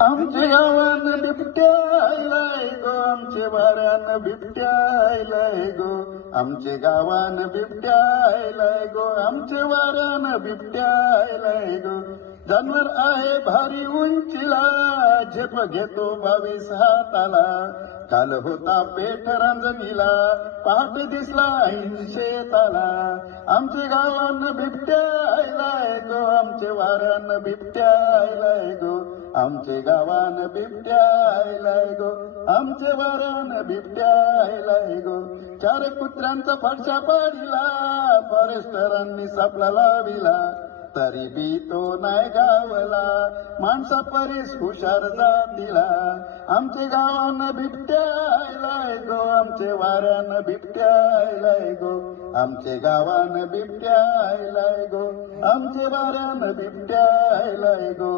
आमचे गावान बिबट्या आयलाय गो, आमचे वाऱ्यान बिबट्या आयलाय गो, आमचे गावान बिबट्या आयलाय गो, आमचे वाऱ्यान बिबट्या आयलाय गो. जानवर आहे भारी उंचीला, झेप घेतो 22 हाताला. काल होता पेठ रांजणीला, पहाटे दिसला 80 शेताला. आमचे गावान बिबट्या आयलाय गो, आमचे वाऱ्यान बिबट्या आयलाय गो, आमचे गावान बिबट्या आयलाय गो, आमचे वाऱ्यान बिबट्या आयलाय गो. 4 कुत्र्यांचा फडशा पाडीला, फॉरेस्टरांनी सापळा लाविला. तरी बी तो नाही गावला, माणसा परीस हुशार जातीला. आमचे गावान बिबट्या आयलाय गो, आमचे वाऱ्यान बिबट्या आयलाय गो, आमचे गावान बिबट्या आयलाय गो, आमचे वाऱ्यान बिबट्या आयलाय गो.